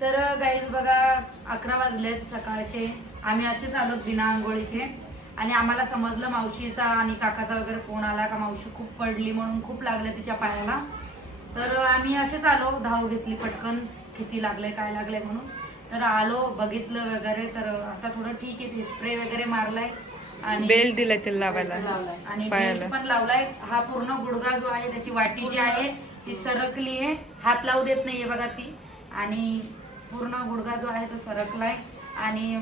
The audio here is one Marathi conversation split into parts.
तर गाईज बघा अकरा वाजलेत सकाळचे. आम्ही असेच आलो बिना आंघोळीचे. आणि आम्हाला समजलं मावशीचा आणि काकाचा वगैरे फोन आला का मावशी खूप पडली म्हणून खूप लागलं तिच्या पायाला. तर आम्ही असेच आलो धाव घेतली पटकन किती लागले काय लागले म्हणून. तर आलो बघितलं वगैरे तर आता थोडं ठीक आहे ते स्प्रे वगैरे मारलाय. आणि बेल दिलाय त्याला लावायला आणि. बेल्ट पण लावलाय. हा पूर्ण गुडगा जो आहे त्याची वाटी जी आहे ती सरकली आहे हात लावू देत नाहीये बघा ती. आणि पूर्ण गुडगा जो आहे तो सरकलाय आणि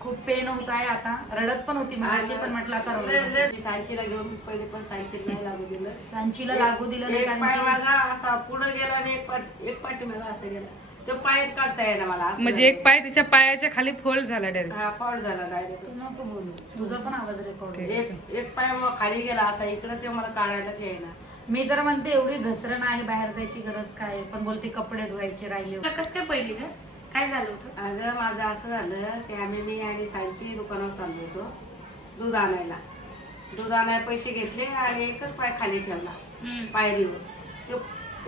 खूप पेन होत आहे आता. रडत पण होती माझी पण म्हटलं आता सायचीला घेऊन पहिले पण सायचीला नाही लागू दिलं. सांचीला लागू दिलं नाही एक पाय माझा असा पुढे गेला आणि एक पाठ एक पाठी मला असं गेला. तो पायच काढता येईना मला म्हणजे. एक पाय तिच्या पायाच्या खाली फोल्ड झाला डायरेक्ट हा फॉल्ट झाला डायरेक्ट तू नको बोलू. तुझा पण आवाज रेकॉर्ड. एक एक पाय खाली गेला असा इकडे ते मला काढायलाच येईना. मी तर म्हणते एवढी घसरण आहे बाहेर जायची गरज काय? पण बोलते कपडे धुवायचे राहिले. कसं काय पडली का काय झालं होतं? अगं माझं असं झालं की आम्ही मी आणि सायची दुकानावर चाललो होतो दूध आणायला. दूध आणायला पैसे घेतले आणि एकच पाय खाली ठेवला हम्म. पायरीवर. तो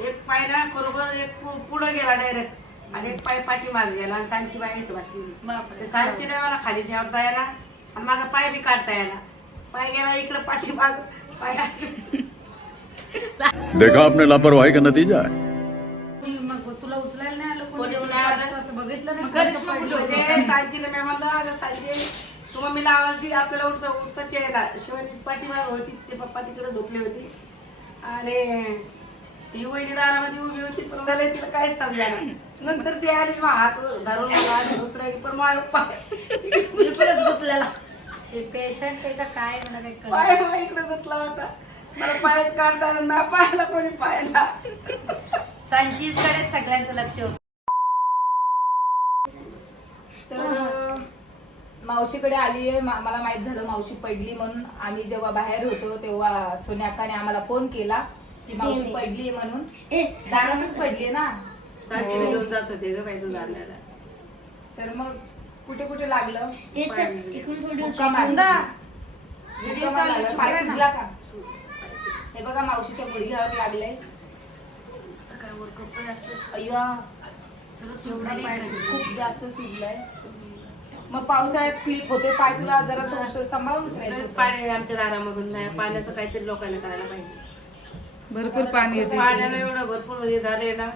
एक पाय ना बरोबर एक पु- पुढं गेला डायरेक्ट आणि एक पाय पाठी मागे गेला आणि सांची बाय इथं बसली बापरे. ते सांची नाही मला खाली ठेवता येणार आणि माझा पाय बी काढता येणार. पाय गेला इकडं पाठी माग पाय देखा आपने लापरवाही का नतीजा है? मग तुला उचलायला नाही आलं कोणी आलं? असं बघितलं नाही मग करिश्मा कोणी कुठे होती? म्हणजे सांचीला मी म्हणलं अगं सांची तू मम्मीला आवाज दे आपल्याला उठता उठताच येणार शिवानी पाठीमाग होती तिचे पप्पा तिकडे झोपले होते. आणि ती वहिनी दारामध्ये उभी होती पण मला तिला काहीच समजायला. नंतर ती आली मग हात धरून मला आणि उचलायली पण माझा पाय इकडेच गुतलेला. पेशंट आहे का काय मला काही कळलं पाय मला इकडे गुतला होता. मला पायच काढता आला ना पायाला कोणी पायाला सांचीकडे सगळ्यांचं लक्ष होतं. तर मावशीकडे आली आहे मला माहीत झालं मावशी पडली म्हणून आम्ही जेव्हा बाहेर होतो तेव्हा सोन्याकाने आम्हाला फोन केला की मावशी पडली म्हणून. दारातच पडली ना. सांचीला घेऊन जात होते ग बाई तुझा आणायला तर मग कुठे कुठे लागलं? मुक्का मारला. मुक्का मारला. पाय. सुजला का? हे बघा मावशीच्या गुडघ्यावर लागलंय. अय्या सगळं पाय. खूप जास्त सुजलंय मग पावसाळ्यात स्लीप होते पाय तुला जरा सांभाळून उतरायचं लयच होतं. पाणी आमच्या दारामधून. नाही पाण्याचं काहीतरी लोकांना करायला पाहिजे. भरपूर पाणी येते पाण्याला एवढं भरपूर हे झाले ना.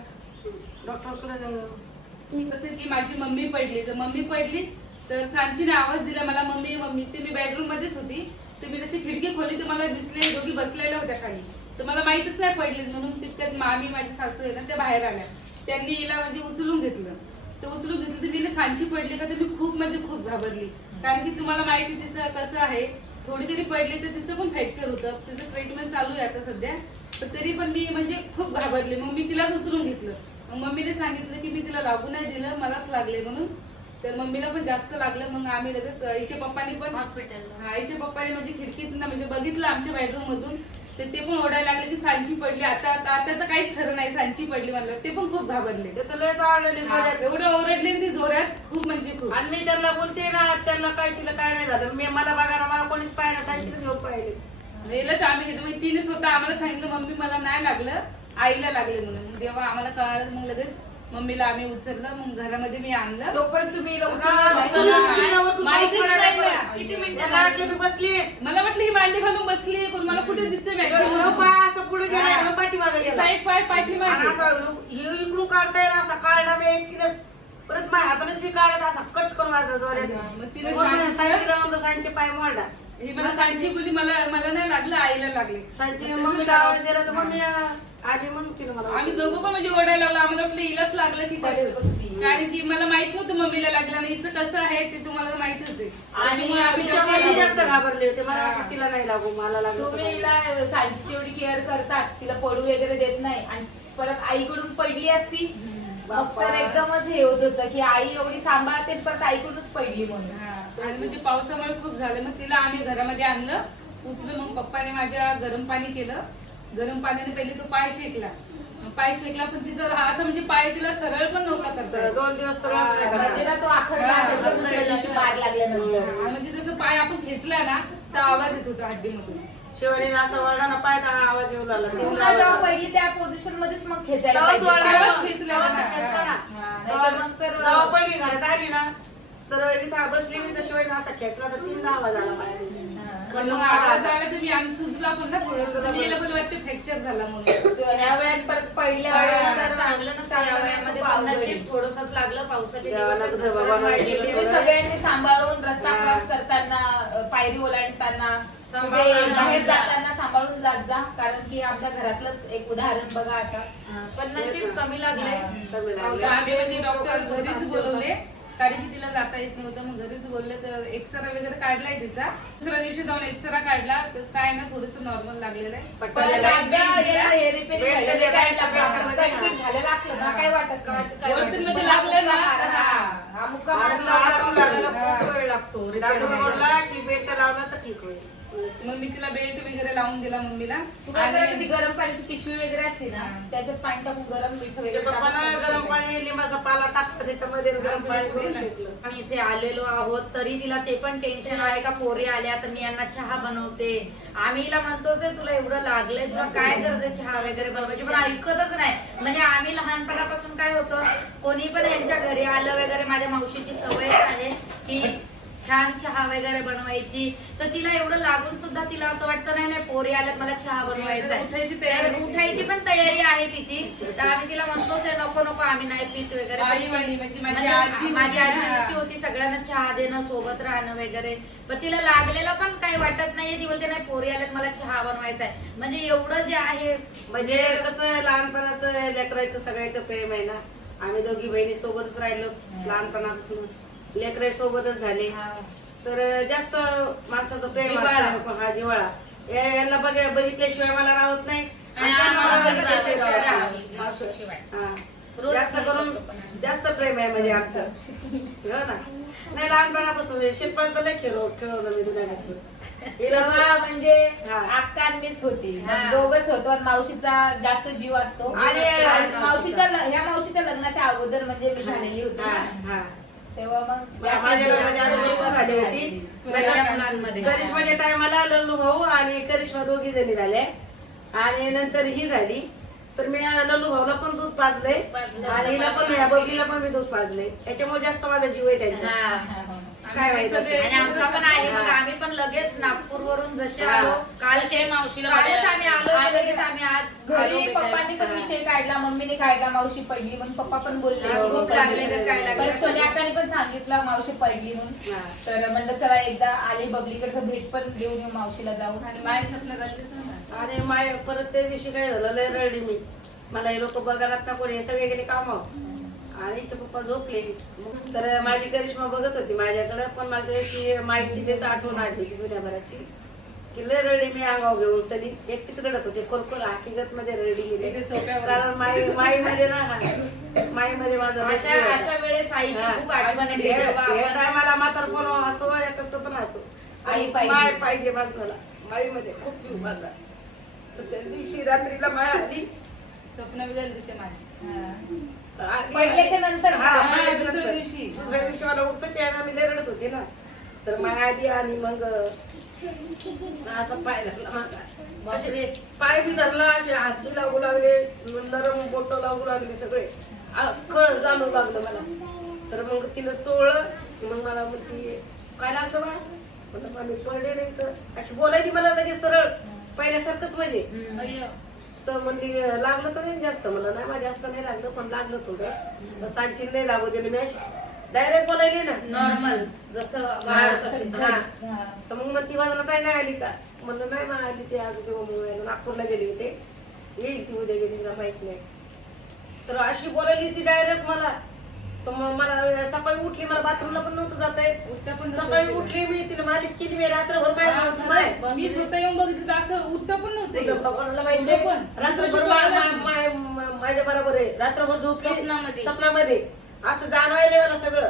डॉक्टरकडे कसं की माझी मम्मी पडली. तर मम्मी पडली तर सांचीने आवाज दिला मला मम्मी मम्मी. ते मी बेडरूम मध्येच होती. तर मी जशी खिडकी खोली तर मला दिसले दोघी बसलेल्या होत्या खाली. तर मला माहितच नाही पडली म्हणून तितक्यात मामी माझी सासू आहे ना त्या बाहेर आल्या. त्यांनी हिला म्हणजे उचलून घेतलं. तर उचलून घेतलं तर मी ना सांची पडली का तर मी खूप म्हणजे खूप घाबरली. कारण की तुम्हाला माहिती तिचं कसं आहे थोडी तरी पडली तर तिचं पण फ्रॅक्चर होतं. तिचं ट्रीटमेंट चालू आहे आता सध्या. पण तरी पण मी म्हणजे खूप घाबरले. मग मी तिलाच उचलून घेतलं. मग मम्मीने सांगितलं की मी तिला लागू नाही दिलं मलाच लागले म्हणून. तर मम्मीला पण जास्त लागलं. मग आम्ही लगेच आईच्या पप्पानी पण हॉस्पिटल आईच्या पप्पाने म्हणजे खिडकीत म्हणजे बघितलं आमच्या बेडरूम मधून. तर ते पण ओरडायला लागले की सांची पडली. आता आता आता तर काहीच खरं नाही सांची पडली म्हणलं. ते पण खूप घाबरले. ते तर लयच हा, जोरात. एवढं ओरडले ते जोरात खूप म्हणजे खूप. आणि मी त्यांना बोलते ना त्यांना काय तिला काय नाही झालं. मी मला बघा ना मला कोणीच पाहिजे सांगितलं घेऊन पाहिले. नेलंच आम्ही घेतो मग तिने स्वतः आम्हाला सांगितलं मम्मी मला नाही लागलं. आईला लागले म्हणून. मग जेव्हा आम्हाला कळालं मग लगेच मम्मीला आम्ही उचललं मग घरामध्ये मी आणलं. तोपर्यंत तुम्ही हिला हा, उचललं उचललं नाही. उचललं. तिच्यावरतून माहितीच पाऊस नाही पडायला मला. किती मिनिटं मला वाटलं मी बसली? मला वाटलं ही मांडी घालून बसली कोण. मला कुठे दिसते ह्यो पाय असं पुढे गेला हा. ह्यो पाठीमागे गेला. साईड पाय आणि पाठीमागे असं ह्यो इकडून काढता येईल असा काढला मी एकटीलाच परत माझ्या हातानेच मी काढत असा कट करून माझा मग तिने मोठ्या सांगितलं. सांगितलं म्हणलं सांचे पाय मोडला ही मला सांची बोली मला मला नाही लागलं आईला लागले. सांचे मम्मीला आवाज दिला तर मम्मी आजी मला आम्ही दोघं पण म्हणजे ओरडायला लागलो. आम्हाला वाटलं हिलाच लागलं की कसं कारण की मला माहीत नव्हतं मम्मीला लागलं आणि हिचं कसं आहे ते तुम्हाला माहितच आहे. आणि त्याच्यामुळे आम्ही तिच्या जास्त वहिनी जास्त घाबरलो. घाबरले होते. मला वाटलं तिला नाही लागू मला लागू तुम्ही हिला सांजीची एवढी केअर करतात तिला पडू वगैरे देत नाही. आणि परत आईकडून पडली असती मग तर एकदमच हे होत होतं की आई एवढी सांभाळते परत आईकडूनच पडली म्हणून. हा. आणि म्हणजे पावसामुळे खूप झालं मग तिला आम्ही घरामध्ये आणलं उचलं मग पप्पाने माझ्या गरम पाणी केलं. गरम पाण्याने पहिले तो पाय शेकला. मग पाय शेकला पण तिचा असं म्हणजे पाय तिला सरळ पण नव्हता करता दोन दिवस म्हणजे ना तो आखडला असेल तर दुसऱ्या दिवशी लागल्यानंतर. म्हणजे जसं पाय आपण खेचला ना तर आवाज येत होता हड्डीमधून. शिवानीला असं वरडा ना पाय तर आवाज येऊ लागला पहिली त्या पोझिशन मध्येच मग खेचायला पाहिजे. हा, जेव्हा पहिली घरात आली ना तर इथं बसली मी तर शिवाय असा खेचला तर तीनदा आवाज आला बाहेर. पण मग आम्ही सुजला पण ना थोडं मी याला पण. वाटतं फ्रॅक्चर झाला म्हणून. ह्या वेळात परत पहिल्या चांगलं नसतं. या वयामध्ये थोडंसंच लागलं देवाला घसरण भगवान. तुम्ही सगळ्यांनी सांभाळून रस्ता हा. क्रॉस करताना अ, पायरी ओलांडताना सांभाळून कुठे बाहेर जा. जाताना सांभाळून जात जा. कारण की आमच्या घरातलंच एक उदाहरण बघा आता. पण नशीब कमी लागले. कमी आम्ही म्हणजे डॉक्टर घरीच बोलवले कारण की तिला जाता येत नव्हतं मग घरीच बोलले तर एक्सरा वगैरे काढलाय तिचा. दुसऱ्या दिवशी जाऊन एक्सरा काढला तर काय ना थोडस नॉर्मल लागलेलं आहे. लागलं ना? लागतो. बोलला की बेल्ट लावला तर ठीक होईल. मग मी तिला बेल्ट वगैरे लावून दिला मम्मीला. तू काय आणि गरम पाण्याची पिशवी वगैरे असते ना त्याच्यात पाणी टाकून गरम मीठ वगैरे पप्पानं गरम पाणी लिंबाचा पाला टाकतं त्याच्यामध्ये गरम पाणी करून आम्ही इथे आलेलो आहोत तरी तिला ते पण टेन्शन आहे का? पोरी आल्या तर मी यांना चहा बनवते. आम्ही हिला म्हणतोच आहे, तुला एवढं लागलंय तुला काय गरज चहा वगैरे बनवायची? पण ऐकतच नाही. म्हणजे आम्ही लहानपणापासून काय होतं कोणी पण यांच्या घरी आलं वगैरे माझ्या मावशीची सवय आहे की छान चहा वगैरे बनवायची. तर तिला एवढं लागून सुद्धा तिला असं वाटतं नाही नाही पोरी आल्यात मला चहा बनवायचा आहे. उठायची तयारी. तर उठायची पण तयारी आहे तिची. तर आम्ही तिला म्हणतोच आहे नको नको आम्ही नाही पीत वगैरे. म्हणजे माझी म्हणजे आजी माझी होती आजी ना. जशी होती सगळ्यांना चहा देणं सोबत राहणं वगैरे. पण तिला लागलेलं पण काही वाटत नाहीये. ती बोलते नाही पोरी आल्यात मला चहा बनवायचा आहे. म्हणजे एवढं जे आहे म्हणजे कसं लहानपणाचं लेकरायचं सगळ्याचं प्रेम आहे ना. आम्ही दोघी बहिणी सोबतच राहिलो लहानपणापासून. लेकरे सोबतच झाले तर जास्त माणसाचं प्रेम. असतं हा जिवाळा या- यांना बघ बघितल्याशिवाय मला राहत नाही आणि आणि त्यांना आम्हाला बघितल्याशिवाय बघितल्याशिवाय राहत राहत नाही. असं. शिवाय. हा. रोज जास्त करून जास्त प्रेम आहे म्हणजे आमचं हो ना नाही लहानपणापासून शिरपण तर लय खेळ खेळवलं मी तेव्हा म्हणजे हा. अक्का आणि मीच होती मग. दोघच होतो आणि मावशीचा जास्त जीव असतो आणि- आणि मावशीच्या ल- ह्या मावशीच्या लग्नाच्या अगोदर म्हणजे मी झालेली होती हा ना. हा तेव्हा मग मुलांमध्ये करिश्माच्या टायमाला लल्लू भाऊ आणि करिश्मा दोघी जणी झाल्या आणि नंतर ही झाली. तर मी लल्लू भाऊला पण दूध पाजले. आणि हिला पण बबलीला पण मी दूध पाजले. याच्यामुळे जास्त माझा जीव आहे त्यांचा. काय असेल. आणि आमचा पण आहे मग हा. आम्ही पण लगेच नागपूर वरून जसे. आलो काल तसे मावशीला कालच माझ्या- आम्ही आलो आणि लगेच आम्ही आज आलो घरी. पप्पांनी पण विषय काढला मम्मीने काढला मावशी पडली म्हणून पप्पा पण बोलले हा, भूक लागली तर काय पण सोन्याकाने पण सांगितलं मावशी पडली म्हणून. तर म्हणलं चला एकदा आली बबलीकडचं भेट पण देऊन येऊ मावशीला जाऊन आणि माझ्या स्वप्न झाले आणि माय परत त्या दिवशी काय झालं लय रडली मी मला हे लोक बघायला ना कोणी हे सगळे गेले कामावर आणि पप्पा झोपले. तर माझी करिश्मा बघत होती माझ्याकडे पण माझ्या माईची तेच आठवण आली होती जुन्याभराची की लय रडली मी अंगाव घेऊन सली एकटीच रडत होते. खरोखर हकीकत मध्ये रडली गेली. कारण माई माईमध्ये ना हा. माईमध्ये माझं टायमाला म्हातार कोण असो या कसं पण असो. आई पाहिजे. माय पाहिजे माणसाला. माईमध्ये खूप जीव माझा. तर त्या दिवशी रात्रीला माय आली. स्वप्न बी झाली तिच्या माझी पडल्याच्या नंतर. हा, हा, दुसऱ्या नंतर. दिवशी. दुसऱ्या दिवशी मला उठतं चेहरा मी लय रडत होते ना. तर माय आली आणि मग असं पाय धरला माझा. असे पाय बी धरला असे हात बी लागू लागले नरम बोट लागू लागले सगळे. आ, कळ जाणू लागलं मला. तर मग तिनं चोळलं. मग मला म्हणते काय लागतं बा म्हणलं "बा, मी पडले नाही तर. अशी बोलायची मला लगेच सरळ. पहिल्यासारखंच म्हणजे. हम्म. तर म्हणली लागलं तर नाही जास्त. मला नाही माझ्या जास्त नाही लागलं पण लागलं थोडं सांची नाही लागू दिलं मी डायरेक्ट बोलायली ना. नॉर्मल जसं. तर मग मग ती वाजला काय नाही आली का? म्हणलं नाही मग आली ती आज नागपूरला गेली होते. येईल ती उद्या गेली माहीत नाही. तर अशी बोलायली ती डायरेक्ट मला. तर मग मला सकाळी उठली मला बाथरूमला पण नव्हतं जात उठता पण सकाळी उठली मी तिला मालिश केली मी रात्रभर हा. खरंच. मी स्वतः येऊन बघितलं तर असं उठतं पण नव्हतं कुठं आहे. पण. रात्रभर मा- मा- मा- माझ्या बरोबर आहे रात्रभर झोपली स्वप्नामध्ये. स्वप्नामध्ये असं जाणवायला मला सगळं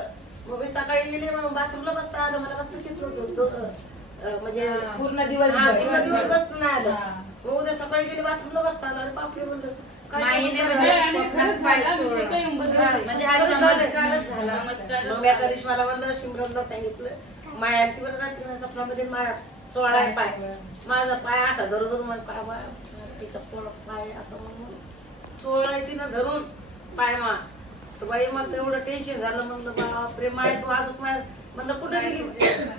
मग मी सकाळी गेले मग बाथरूमला बसता आलं मला येत नव्हतं दो- अं, म्हणजे. पूर्ण दिवस हा, पूर्ण दिवस बसता नाही आलं हा. मग उद्या सकाळी गेले बाथरूमला बसता आलं अरे बापरे म्हणलं म्हणजे मी म्हणजे हा मग मी म्हणलं शिमरनला सांगितलं माया ती बरं रात्री स्वप्नामध्ये माया चोळा पाय. माझा पाय असा धरून माझा पाय पाय तिचा पोळ पाय असं म्हणून. चोळाय तिनं धरून पाय मा तर बाई मला एवढं टेन्शन झालं. म्हणलं बापरे माय तू अजून माय म्हणलं कुठं गेली?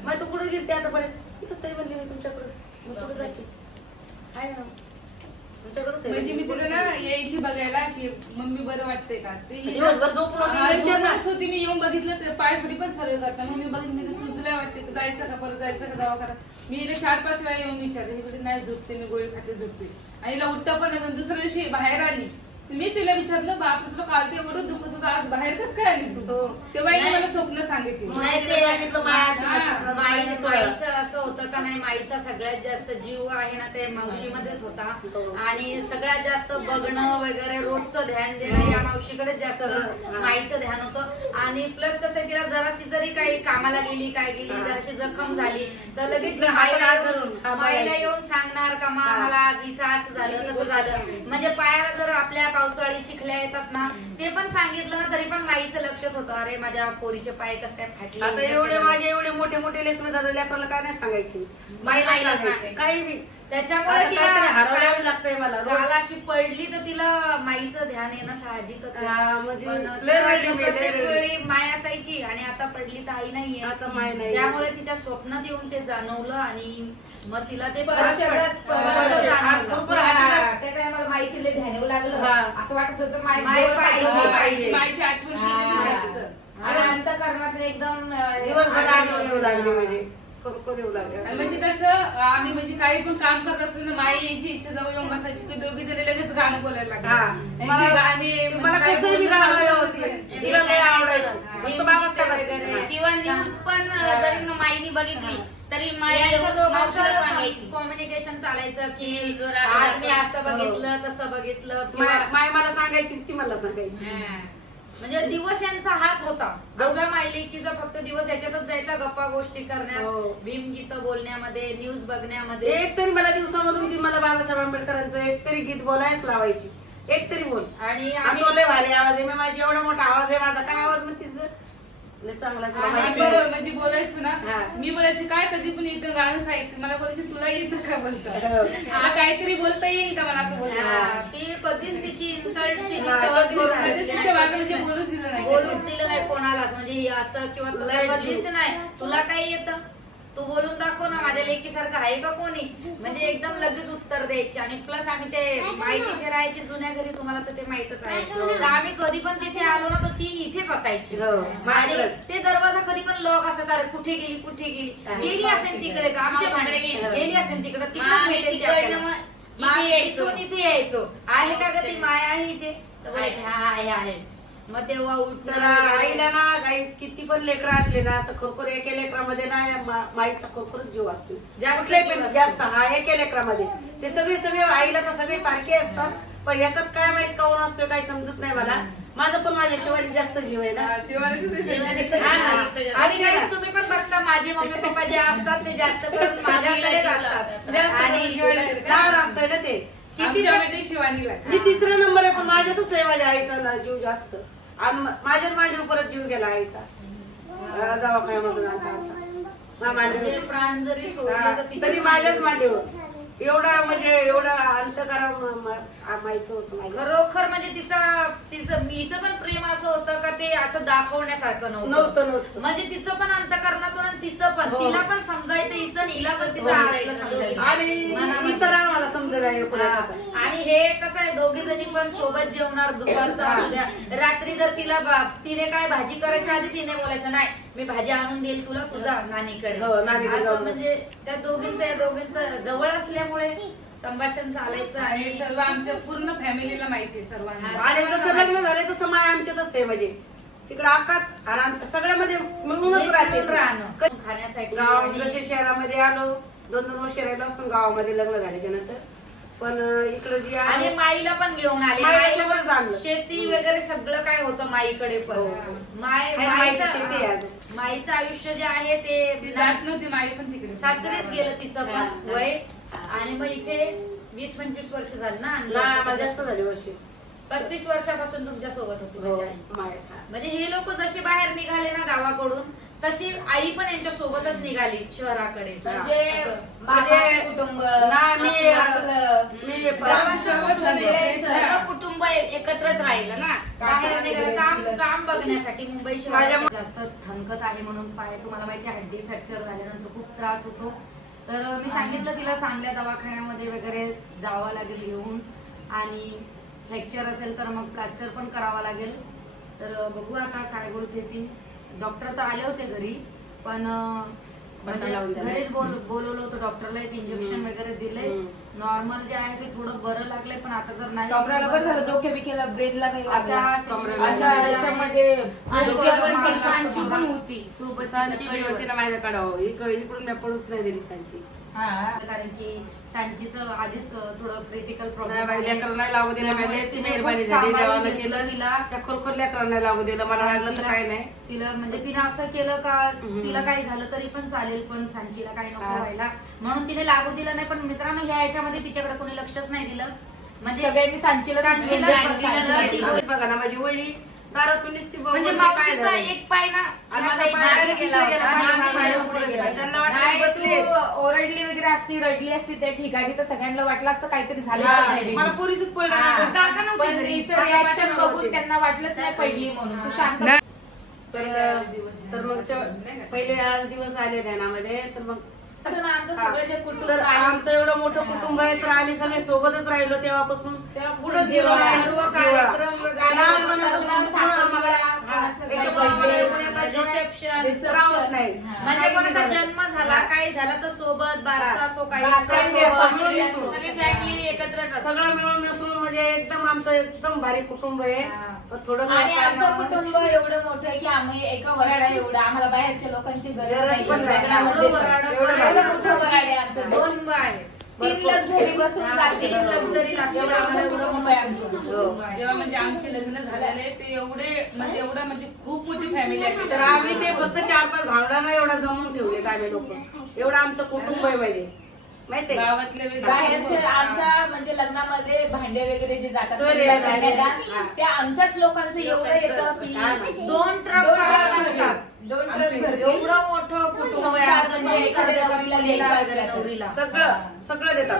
माय तू कुठं गेली आतापर्यंत इथंच आहे म्हणली मी तुमच्याकडे. मग कुठं जायची आहे ना. म्हणजे मी तिला ना यायची बघायला की मम्मी बरं वाटते का? ते दिवसभर झोपून होती, ना. मी येऊन बघितलं तर पाय थोडी पण सरळ करता मग मी बघितलं की सुजल्या वाटते की जायचं का परत जायचं का दवाखाना मी हिला चार पाच वेळा येऊन विचारले ही बोलते, नाही झोपते मी गोळी खाते झोपते. आणि हिला उठता पण नाही. दुसऱ्या दिवशी बाहेर आली. तुम्हीच तिला विचारलं बाप तुला काल ते एवढं दुखत होतं आज बाहेर कसं काय आली तू हो. तेव्हा हिने मला स्वप्न सांगितली नाही ते सांगितलं माय आजी हा. माझ्या माई स्वप्नात माईचं असं होतं का नाही माईचा सगळ्यात जास्त जीव आहे ना ते मावशीमध्येच होता आणि सगळ्यात जास्त बघणं वगैरे रोजचं ध्यान देणं या मावशीकडे जास्त हा. माईचं ध्यान होतं आणि प्लस कसं आहे, तिला जराशी जरी काही कामाला गेली काय गेली हा. जराशी जखम झाली तर लगेच तिला माईला हात येऊन- धरून, हा, माईला. येऊन सांगणार का मा हा. मला आज इथं असं झालं तसं झालं म्हणजे पायाला जर आपल्या पावसाळी चिखल्या येतात ना ते पण सांगितलं ना तरी पण माईचं लक्षात होतं. अरे माझ्या पोरीचे पाय कसं काय फाटले आता एवढे माझे एवढे मोठे मोठे लेकरं झाले लेकराला काय नाही सांगायची. सांगायची. काही बी. त्याच्यामुळे आता तिला काहीतरी हरवल्यावर काल- लागतंय मला रोज. अशी पडली तर तिला माईचं ध्यान येणं साहजिकच आहे. हा, म्हणजे पण लय तिला रडली मी, लय प्रत्येक रडली. वेळी माय असायची आणि आता पडली तर आई नाहीये आता माय नाही त्यामुळे तिच्या स्वप्नात येऊन ते जाणवलं आणि मग तिला ते परत- स्पर्श जाणवलं. भरपूर त्या टायमाला माईशी लय ध्यान येऊ लागलं हा. असं वाटत होतं माई जवळ पाहिजे, पाहिजे. पाहिजे. माईची आठवण जास्त आणि अंतकरणात एकदम अं, दिवसभर आठवण येऊ लागली म्हणजे म्हणजे कसं आम्ही म्हणजे काही पण काम करत असलो ना माई यायची इच्छा जवळ येऊन बसायची. की दोघी जणी लगेच गाणं बोलायला हा. म्हणजे. किंवा न्यूज पण जरी न माईने बघितली तरी कॉम्युनिकेशन चालायचं की जर असं आज मी. असं बघितलं तसं बघितलं माय मला सांगायची ती मला सांगायची. म्हणजे दिवस यांचा हाच होता दोघा मायलेकीचा फक्त दिवस याच्यातच जायचा गप्पा गोष्टी हो. करण्यात भीमगीत बोलण्यामध्ये न्यूज बघण्यामध्ये एक तरी मला दिवसामधून ती मला बाबासाहेब आंबेडकरांचं एक तरी गीत बोलायच लावायची एक तरी बोल आणि आम्ही लय भारी आवाज आहे मी माझी एवढा मोठा आवाज आहे माझा काय आवाज म्हणतीस ग? लय चांगला तुला आणि माहिती आम्ही आहे. म्हणजे बोलायचो ना. मी बोलायची काय कधी पण इथं गाणं साहित्य मला बोलायची तुला येतं का बोलता हो. काहीतरी बोलता येईल का मला असं बोलता हा, ती कधीच तिची इन्सल्ट तिची हा, सहन कधीच करून नाही. कधीच घेतली तिच्यामागे नाही. म्हणजे बोलूच दिलं नाही बोलूच दिलं नाही कोणालाच म्हणजे हे असं किंवा लय तसं जीव. कधीच नाही तुला काय येतं तू बोलून दाखव ना माझ्या लेकीसारखं आहे का कोणी? म्हणजे एकदम लगेच उत्तर द्यायचे आणि प्लस आम्ही ते माहिती तिथे राहायची जुन्या घरी तुम्हाला तर ते माहितच आहे. तर आम्ही कधी पण तिथे आलो ना तर ती इथेच असायची. हो, आणि. ते दरवाजा कधी पण लॉक असत अरे कुठे गेली कुठे गेली? गेली असेल तिकडे का? आमच्या भांडे. गेली. गेली असेल तिकडे तिकडे आम्ही भेटेल ती तिकडनं आपल्याला. मग मग आम्ही इथे यायचो. इथून इथे यायचो. आहे का ग ती माय आहे इथे? तर बोलायची हा आहे आहे. मग तेव्हा तर उठणं आईला ना काही किती पण लेकरं असले ना तर खरोखर एका लेकरामध्ये ना मा- माईचा खरोखरच जीव असतो. जास्त कुठल्याही जीव पण असतो. जास्त हा एका लेकरामध्ये. ते सगळे सगळे आईला तर सगळे सारखे असतात पण एकात काय माहीत काऊन असतो काही समजत नाही मला. माझं पण माझ्या शिवाय जास्त जीव आहे ना. हा, शिवानी. तर. आणि guys, तुम्ही पण बघता माझे मम्मी पप्पा जे असतात ते जास्त करून माझ्याकडेच असतात. जास्त आणि करून शिवाय लहान असतंय ना ते. आमच्यामध्ये शिवानीला. मी तिसरा नंबर आहे पण माझ्यातच आहे माझ्या आईचा ना जीव जास्त. आणि माझ्याच मांडीवर परत जीव गेला आईचा. दवाखान्यामधून आणता आणता. माझ्या म्हणजे मांडीवर प्राण जरी सोडले तरी माझ्याच मांडीवर. एवढा म्हणजे एवढा होतं माझ्या खरोखर म्हणजे तिचं तिचं हिचं पण प्रेम असं होतं का ते असं दाखवण्यासारखं नव्हतं. नव्हतं नव्हतं. म्हणजे तिचं पण अंतकरणातून आणि तिचं पण. हो. तिला पण समजायचं हिचं आणि हिला पण तिचं हो. समजायचं. आणि मनामध्ये. समजत आहे हा. आणि हे कसं आहे दोघी जणी पण सोबत जेवणार दुपारचं असू द्या रात्री जर तिला बा- तिने काय भाजी करायच्या आधी तिने बोलायचं नाही मी भाजी आणून देईल तुला तुझा नानीकडे. हो, नानीकडे असं म्हणजे त्या दोघींचं या दोघींचं जवळ असल्यामुळे संभाषण चालायचं आणि सर्व आमच्या पूर्ण फॅमिलीला माहिती आहे सर्वांना. आणि जसं लग्न झाले तसं माय आमच्यातच आहे म्हणजे. तिकडे आकात आणि आमच्या सगळ्यामध्ये मिळूनच राहते राहणं. खाण्यासाठी गाव आणि- जसे शहरामध्ये आलो दोन दोन वर्ष राहिलो असतो गावामध्ये लग्न झाल्याच्यानंतर. पण इकडे जी आणि आहे माईला पण घेऊन आले. माईला. शेती वगैरे सगळं काय होतं माईकडे पण. हो. माय आहे ना, माईची शेती आहे माईचं आयुष्य जे आहे ती ते जात नव्हती माई पण तिकडे. सासरीच गेलं तिचं हा. पण वय आणि मग इथे वीस पंचवीस वर्ष झाली ना आम्हाला तिला. जास्त झाली वर्ष. पस्तीस वर्षापासून तुमच्यासोबत होती हो माझी आई. माय. हा. म्हणजे हे लोक जसे बाहेर निघाले ना गावाकडून तशी आई पण यांच्या सोबतच निघाली शहराकडे. म्हणजे असं. मामाचं कुटुंब नाही, मी आपलं. मी सर्व जण कुटुंब. एकत्रच राहिलं ना. बाहेर निघालं. काम काम बघण्यासाठी मुंबई शहरात माझ्या- जास्त थनकत आहे म्हणून पाय तुम्हाला माहिती आहे, हड्डी फ्रॅक्चर झाल्यानंतर खूप त्रास होतो. तर मी सांगितलं तिला चांगल्या दवाखान्यामध्ये वगैरे जावं लागेल घेऊन. आणि फ्रॅक्चर असेल तर मग प्लास्टर पण करावा लागेल. तर बघू आता काय बोलते ती. डॉक्टर तर आले होते घरी पण म्हणजे. घरीच बोल बोलवलं होतं डॉक्टरला एक इंजेक्शन वगैरे दिले नॉर्मल जे आहे ते थोडं बरं लागलंय पण आता जर नाही डॉक्टराला बरं झालं डोक्या बिक्याला ब्रेनला काही अशा लागलं. situation अशा मध्ये याच्यामध्ये आणि ती. सांची पण होती सोबत सांची होती. ना माझ्याकडं. इक- इकडून मी पळूच नाही दिली सांची. कारण की सांचीचं आधीच थोडं क्रिटिकल नाही लागू दिलं मेहरबानी झाली देवानं केलं. तिला. त्या खुरखुर लेकरांना नाही लागू दिलं मला लागलं तर सांचीला- काय नाही. तिला म्हणजे तिने असं केलं का. तिला काही झालं तरी पण चालेल पण सांचीला काही नको हा. व्हायला. म्हणून तिने लागू दिलं नाही पण मित्रांनो ह्या याच्यामध्ये तिच्याकडे कोणी लक्षच नाही दिलं. म्हणजे सगळ्यांनी सांचीला बघा ना माझी वहिनी दारातून नुसती म्हणजे मावशीचा. एक पाय ना आणि माझा पाय गेला होता. आणि पुढे गेला. त्यांना वाटलं नाही, मी बसले तू ओरडली वगैरे असती रडली असती त्या ठिकाणी तर सगळ्यांना वाटलं असतं काहीतरी झालं हा. मला पोरीचीच पडलं. नाही. पण. तिचं रिॲक्शन बघून. त्यांना वाटलंच नाही पडली म्हणून तू शांत. तर तर मग ते- पहिले आज दिवस आले ध्यानामध्ये तर मग आमचं तर एवढं मोठं कुटुंब आहे तर आम्ही सगळे सोबतच राहिलो तेव्हापासून. पुढंच जेवण, रिसेप्शन राहत नाही. म्हणजे कोणाचा जन्म झाला काही झाला तर सोबत बारसा असो काही सगळी फॅमिली एकत्रच सगळं मिळून मिसळून म्हणजे एकदम आमचं एकदम भारी कुटुंब आहे. थोडं आणि आमचं कुटुंब एवढं मोठं आहे की आम्ही एका वराडा एवढं. आम्हाला बाहेरच्या लोकांची गरज नाही. वराडं मोठं वराड आहे. आमचं? दोन आहे तीन लक्झरी बसून हा, जाते. एवढं कुटुंब आहे आमचं? हो. जेव्हा म्हणजे आमचे लग्न झालेले ते एवढे म्हणजे एवढं म्हणजे खूप मोठी फॅमिली आहे. तर आम्ही ते फक्त चार पाच भावडांना एवढा जमून ठेवलेत आम्ही लोक. एवढं आमचं कुटुंब आहे म्हणजे माहितीये? का? गावातले बाहेरचे आमच्या म्हणजे लग्नामध्ये भांडे वगैरे जे जातात हा. त्या आमच्याच लोकांचं एवढं येतं. दोन ट्रक एवढं मोठं कुटुंब आहे आमचं म्हणजे संसार नवरीला. नवरीला. सगळं सगळं देतात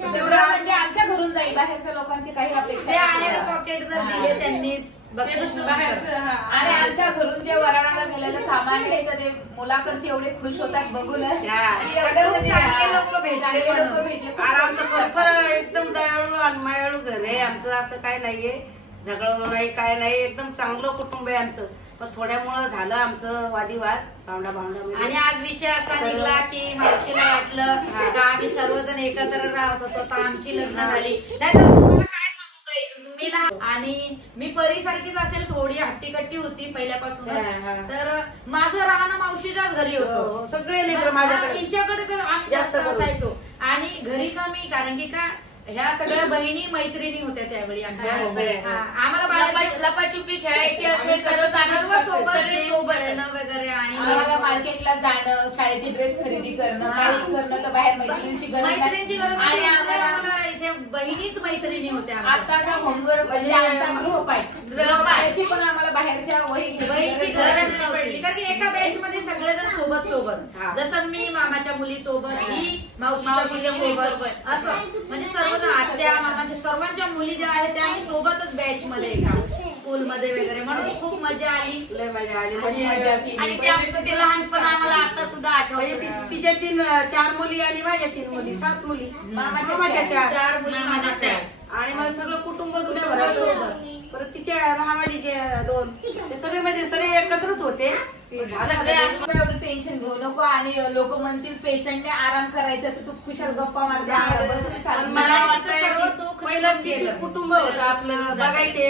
एवढं म्हणजे आमच्या घरून जाईल बाहेरच्या लोकांची काही अपेक्षा ते आहे नसते. पॉकेट जर हा. दिले त्यांनीच ते बाहेरचं. हा आणि आमच्या घरून जे वराडाला गेलेलं सामान आहे तर ते मुलाकडचे एवढे खुश होतात बघून हा. की एवढं म्हणजे चांगले लोकं भेटले चांगले म्हणून. लोकं भेटले आणि आमचं खरोखर एकदम दयाळू आणि मायाळू घर आहे आमचं असं काय नाहीये झगडं नाही काय नाही एकदम चांगलं कुटुंब आहे आमचं पण थोड्यामुळं झालं आमचं वादिवाद भावंडा भावंडा आणि आज विषय असा निघला की मावशीला वाटलं का आम्ही सर्वजण एकत्र राहत होतो तर आमची लग्न झाली. नाहीतर तुम्हाला काय सांगू काही मी लहान आणि मी परीसारखीच असेल थोडी हट्टीकट्टी होती हा, हा. पहिल्यापासूनच तर माझं राहणं मावशीच्याच घरी होतं. सगळे लेकर माझ्याकडे. हिच्याकडे तर आम्ही जास्त जास्त करून. असायचो. आणि घरी कमी कारण की का ह्या सगळ्या बहिणी मैत्रिणी होत्या त्यावेळी आमच्या हा, सगळ्या. हा, आम्हाला बाळाची लपा- लपाछुपी खेळायची असेल तर सर्व सोबत सगळे सोबत खेळणं वगैरे आणि आम्हाला मार्केटला जाणं शाळेचे ड्रेस खरेदी करणं हा. काही करणं तर बाहेर मैत्रिणीची गरज नाही. मैत्रिणीची गरज आणि आम्हाला आम्हाला इथे बहिणीच मैत्रिणी होत्या आमच्या. आताचा होमवर्क म्हणजे आमचा गृहपाठ गृहपाठाची पण आम्हाला बाहेरच्या वही वहीची गरज नाही पडली कारण की एका बॅच मध्ये सगळेजण सोबत. हा. जसं मी मामाच्या मुली सोबत ही मावशीच्या मावशीच्या मुली सोबत मुलीसोबत. असं. म्हणजे सर्वजण आत्या मामाच्या सर्वांच्या मुली ज्या आहेत त्या आम्ही सोबतच बॅच मध्ये एका स्कूल मध्ये वगैरे. म्हणून खूप मजा आली. लय मजा आली. आणि आणि ते आमचं ते लहानपण आम्हाला आता सुद्धा आठवतं. तिच्या तीन चार मुली आणि माझ्या तीन मुली सात मुली. मामाच्या चार. मुली माझ्या चार. आणि मग सगळं कुटुंब जुन्या घरासोबत परत तिच्या लहानवाडीचे दोन ते सगळे म्हणजे सगळे एकत्रच होते ते झालं सगळे आता. आजोबा एवढं टेन्शन घेऊ नको आणि लोक म्हणतील पेशंटने आराम करायचा तर तू खुशाल गप्पा मारते आम्हाला बसून मला. वाटतं सर्व की दुःख पहिलं निघून किती गेलं. कुटुंब होतं आपलं बघायचे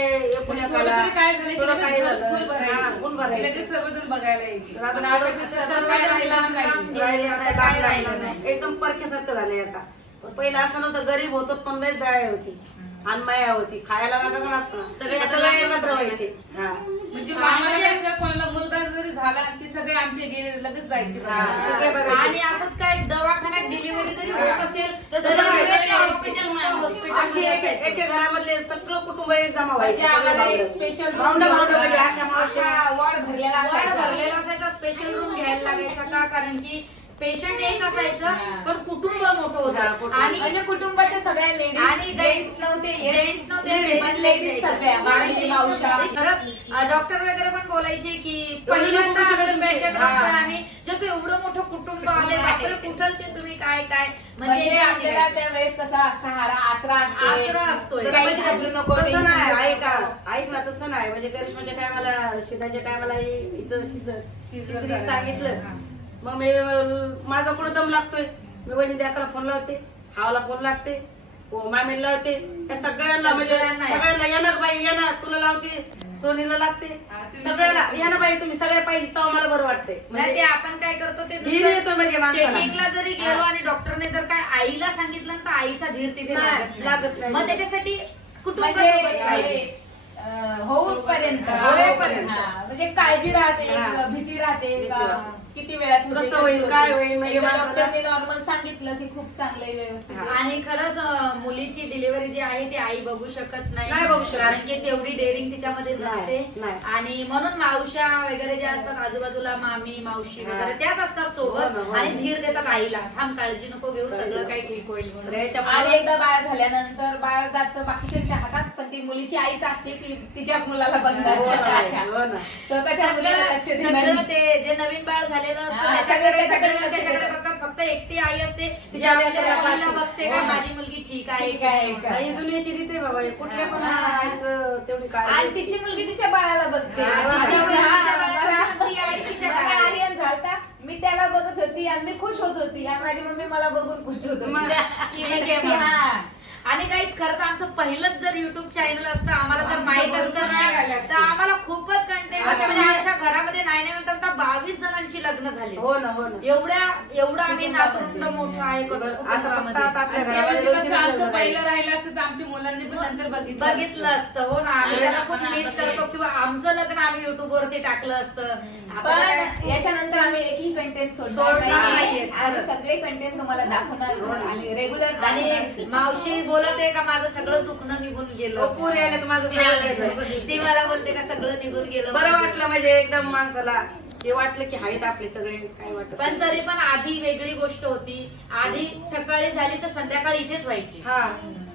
म्हणजे थोडं तरी काय झालं की थोडं लगेच काय घर झालं. फुल हा, फुल भरायचं भरायचं. लगेच सर्वजण बघायला यायचे तर आता पण आता थोडं- कसं सर्व काय राहिलं लांब नाही लांब राहिलं आता नाही, काय बाप राहिलं राहिलं नाही. नाही. एकदम परखेसारखं झालंय आता पण पहिलं असं नव्हतं गरीब होतो पण लय दया होती आणि माया होती खायला लागलं का नसतं सगळे सगळे आता एकत्र व्हायचे हा. म्हणजे आम्हाला म्हणजे- कसं कोणाला मुलगा जरी झाला की सगळे आमचे गेले लगेच जायचे. हा, सगळे बघायचे. आणि असंच काय दवाखान्यात डिलिव्हरी जरी होत असेल तर सगळं सगळं वेगवेगळ्या हॉस्पिटल अगदी हॉस्पिटल एक एका घरामधले सगळं कुटुंब एक जमा व्हायचे. आम्हाला एक स्पेशल भावंडं भावंडं म्हणजे अख्ख्या मावश्या वॉर्ड भरलेला वाढ असायचा. भरलेला असायचा स्पेशल रूम घ्यायला लागायचा का? कारण की पेशंट एक असायचं पण कुटुंब मोठं हा, होतं कुटुंब. आणि म्हणजे कुटुंबाच्या सगळ्या लेडीज आणि जेंट्स नव्हते. जेंट्स नव्हते पण. डॉक्टर वगैरे पण बोलायचे की पहिल्यांदा पेशंट हा. बघतोय आम्ही जसं एवढं मोठं कुटुंब आले बापरे कुठलचे तुम्ही काय काय? म्हणजे म्हणजे आपल्याला त्यावेळेस कसा सहारा आसरा असतोय. आसरा नको. ऐका ऐक ना तसं नाही. म्हणजे करिश्माच्या टायमाला शिदाच्या टायमाला हिचं सांगितलं. मग मी माझा पुढे दम लागतोय मी वहिनी द्याकाला फोन लावते हावला फोन लागते हो मामीला लावते त्या सगळ्यांना म्हणजे सगळ्यांना. सगळ्यांना येणार बाई येणार तुला लावते सोनीला लागते सगळ्याला येणार बाई तुम्ही सगळ्या पाहिजे तेव्हा मला बरं वाटतंय नाही ते म्हणजे आपण काय करतो ते धीर येतो म्हणजे माणसाला. चेकिंगला जरी गेलो. आणि डॉक्टरने जर काय आईला सांगितलं तर आईचा धीर तिथे नाही, लागत लागत नाही नाही. मग त्याच्यासाठी म्हणजे कुटुंबासोबत पाहिजे अं, होऊपर्यंत होईपर्यंत. हा, म्हणजे काळजी राहते हा. भीती राहते भीती का राहते. किती वेळात होते, कसं होईल, होते. काय होईल, म्हणजे एकदा माणसाला- डॉक्टरने नॉर्मल सांगितलं की खूप चांगलं आहे, व्यवस्थित आहे. आणि खरंच अं, मुलीची डिलिव्हरी जी आहे ती आई बघू शकत नाही बघू शकत. कारण की तेवढी डेअरिंग तिच्यामध्ये नाही, नसते नाही. आणि म्हणून मावश्या वगैरे ज्या असतात आजूबाजूला मामी मावशी हा. वगैरे त्याच असतात हो ना, सोबत हो आणि ना. धीर देतात आईला थांब काळजी नको घेऊ सगळं. काही ठीक होईल तर म्हणून याच्या आणि पुढं- एकदा बाळ झाल्यानंतर बाळ जात बाकीच्यांच्या हातात पण ती मुलीची आईच असते की तिच्या मुलाला हो ना, हो ना. स्वतःच्या मुलीला सगळं लक्ष देणार सगळं नाही. ते जे नवीन बाळ झालेलं असतं त्याच्याकडे सगळं सगळं त्याच्याकडे त्याच्याकडे लक्ष बघतात फक्त एकटी आई असते तिच्या मुलीला. बघते का हो ना. माझी मुलगी ठीक आहे की का? ही दुनियाची रीत आहे बाबा कुठल्या पण. आईचं तेवढी आणि काळजी तिची मुलगी तिच्या बाळाला बघते तिच्या तिच्या मुलगी तिच्या बाळाला मला- बघते, आई तिच्या मला बाळाला. आर्यन झालता मी त्याला बघत होती आणि मी खुश होत होती आणि माझी मम्मी मला बघून खुश होत होती की. आणि काहीच खरं तर आमचं पहिलंच जर युट्यूब चॅनल असतं आम्हाला आमचं माहीत असतं ना असते. तर आम्हाला खूपच कंटेंट होते म्हणजे आमच्या घरामध्ये नाही नाही म्हणता म्हणता बावीस जणांची लग्न झाली. हो ना हो ना. एवढ्या एवढं आम्ही नातवंड मोठं आहे आता कुटुंबामध्ये आता आणि ते म्हणजे कसं आमचं पहिलं राहिले. असतं तर आमच्या मुलांनी पण नंतर बघितलं बघितलं असतं हो ना. आम्ही त्याला आपण खूप मिस आता करतो किंवा आमचं लग्न आम्ही युट्यूब वरती टाकलं असतं. आता काय- पण याच्यानंतर आम्ही एकही कंटेंट सोडणार सोडणार नाही. नाहीये, आणि खरंच. सगळे कंटेंट तुम्हाला दाखवणार आणि रेग्युलर आणि मावशी बोलत आहे का माझं सगळं दुखणं निघून हो, गेलं पुरी आले तर माझं सगळं गेलं. ती मला बोलते का सगळं निघून गेलं. बरं माझं. वाटलं म्हणजे एकदम माणसाला ते वाटलं की आहेत आपले सगळे काय वाटत पण तरी पण आधी वेगळी गोष्ट होती आधी सकाळी झाली तर संध्याकाळी इथेच व्हायची हा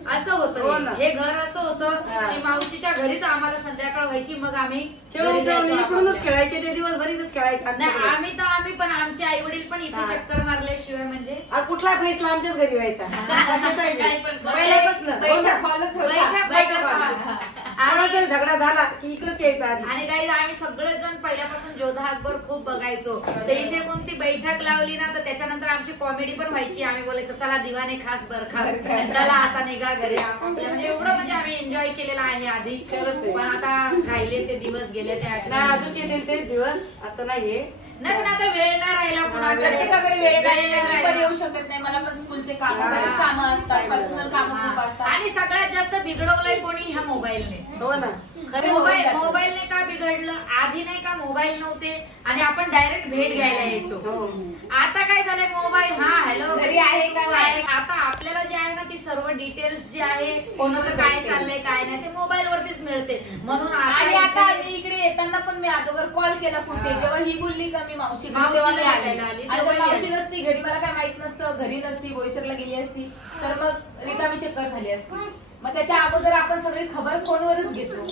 असं हो होतं ना. हे घर असं होतं हा. की मावशीच्या घरीच आम्हाला संध्याकाळ व्हायची मग आम्ही खेळून घरी खेळून जायचो इकडूनच आपापल्या. खेळायचे ते दिवस भरीतच खेळायचे नाही आमच्याकडे. आम्ही तर आम्ही पण आमचे आई वडील पण इथे हा. चक्कर मारल्याशिवाय म्हणजे आणि कुठला फैसला आमच्याच घरी व्हायचा कशाचा आहे? काय पण- पहिल्यापासून. हो ना. बैठक हॉलच होता बैठक- बैठक बैठक हॉल. हॉल. कोणाचा जरी झगडा झाला की इकडेच यायचं आधी. आणि काही आम्ही सगळेजण पहिल्यापासून जोधा अकबर खूप बघायचो. तर इथे कोणती बैठक लावली ना तर त्याच्यानंतर आमची कॉमेडी पण व्हायची. आम्ही बोलायचो चला दिवाने खास बर खास. चला आता निघा घरी. म्हणजे एवढं म्हणजे आम्ही एन्जॉय केलेलं आहे आधी. खरंच आहे. पण आता राहिले ते दिवस गेले ते नाही आठवणी. अजून येते ते दिवस. असं नाहीये. आता वेळ नाही राहिला कुणाकडे प्रत्येकाकडे वेळ नाही वेळ मी पण. येऊ शकत नाही मला पण स्कूलचे काम हा. बरेच कामं असतात पर्सनल कामं खूप हा. असतात आणि सगळ्यात जास्त बिघडवलंय कोणी ह्या मोबाईलने हो ना मोबाईल. मोबाईलने का? बिघडलं? आधी नाही का मोबाईल नव्हते? आणि आपण डायरेक्ट भेट घ्यायला यायचो. हो. आता काय झालंय मोबाईल? हा हॅलो घरी आहे का नाही? आता आपल्याला जे आहे ना ती सर्व डिटेल्स जे आहे कोणाचं काय चाललंय काय नाही ते मोबाईल वरतीच मिळते. म्हणून आणि आता मी इकडे येताना पण मी अगोदर कॉल केला कुठे? हा. जेव्हा ही बोलली का मी मावशी मावशी. नसती घरी मला काय माहीत नसतं घरी नसती बोईसरला गेली असती तर मग रिकामी चक्कर झाली असती. मग त्याच्या अगोदर आपण सगळी खबर फोनवरच घेतो.